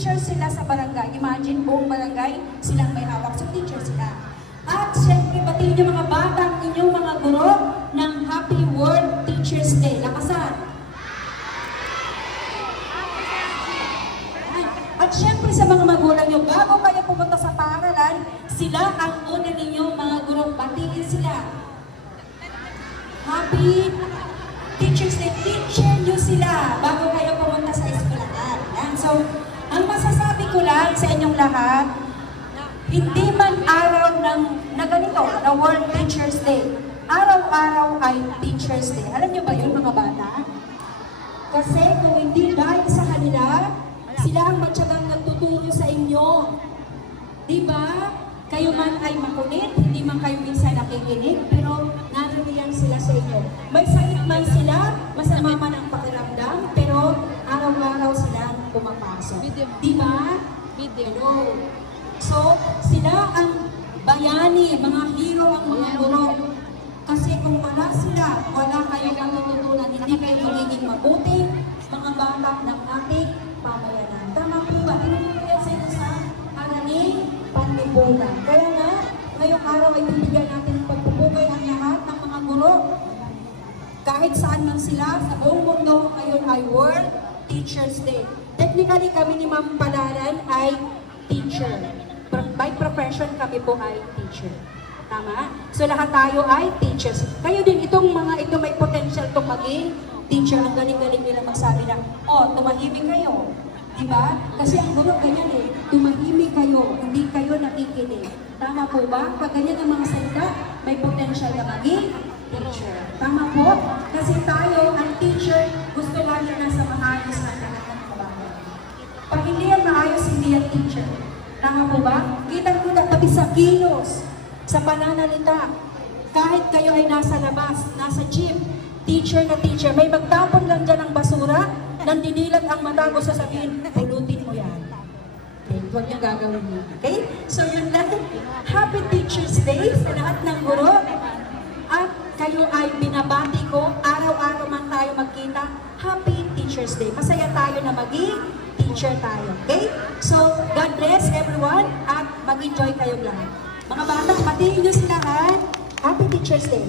teacher sila sa barangay. Imagine, buong barangay, silang may hawak. So, teacher sila. At syempre, batiin yung mga bata, ang inyong mga guro ng Happy World Teachers Day. Lakasan! At syempre sa mga magulang nyo, bago kayo pumunta sa paaralan, sila ang una ninyong mga guro. Batiin sila. Happy Teachers Day. Teacher nyo sila bago kayo pumunta sa eskwelahan. Yan. So, ang masasabi ko lang sa inyong lahat, hindi man araw na ganito, na World Teachers Day. Araw-araw ay Teachers Day. Alam nyo ba yun, mga bata? Kasi kung hindi dahil sa kanila, sila ang matyagang nagtuturo sa inyo. Diba? Kayo man ay makulit, hindi man kayo minsan nakikinig, pero nariyan sila sa inyo. May sakit man sila, masama man ang pakiramdam, pero araw-araw silang pumapasok. Diba? Video. So, sila ang bayani, mga hero ang mga guro. Kasi kung wala sila, wala kayong matututunan, hindi kayo magiging mabuting mga bata ng ating pamayanan. Tama po ba? Tinutulungan sa inyo sa araling panlipunan. Kaya nga, ngayong araw ay bibigyan natin ng pagpupugay ang lahat ng mga guro. Kahit saan man sila, sa buong mundo, ngayon ay World Teachers Day. Technically, kami ni Ma'am Palaran ay teacher. By profession, kami po ay teacher. Tama? So lahat tayo ay teachers. Kayo din, itong mga ito may potential itong maging teacher. Ang galing-galing nila magsabi na, oh, tumahimik kayo. Diba? Kasi ang guro ganyan eh, tumahimik kayo, hindi kayo nakikinig. Tama po ba? Pag ganyan ang mga salita, may potential na maging teacher. Tama po? Kasi tayo, ang teacher, gusto lagi na sa maayos na lahat ng kabayan. Pag hindi yan maayos, hindi yan teacher. Tama po ba? Kitang-kita pati sa kilos, sa pananalita. Kahit kayo ay nasa labas, nasa jeep, teacher na teacher, may magtapon lang dyan ng basura, nandidilat ang mata ko sasabihin, pulutin mo yan. Okay, huwag niyang gagawin niya. Okay? So yun lang. Happy Teachers Day sa lahat ng guro. At kayo ay binabati ko, araw-araw man tayo magkita, Happy Teachers Day. Masaya tayo na maging teacher tayo. Okay? So, God bless everyone at mag-enjoy kayong lahat. Mga bata, patiin niyo sila ha. Happy Teachers Day.